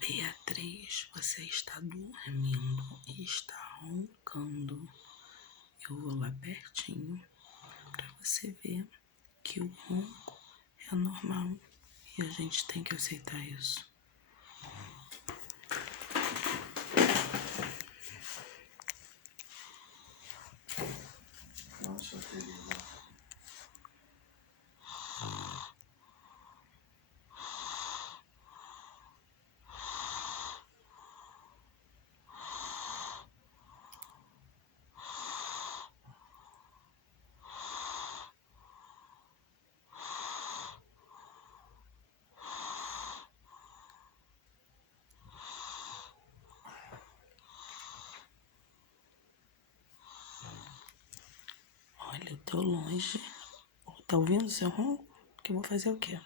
Beatriz, você está dormindo e está roncando. Eu vou lá pertinho para você ver que o ronco é normal e a gente tem que aceitar isso. Nossa, querida. Olha, eu tô longe. Tá ouvindo o seu ronco? Que eu vou fazer o quê?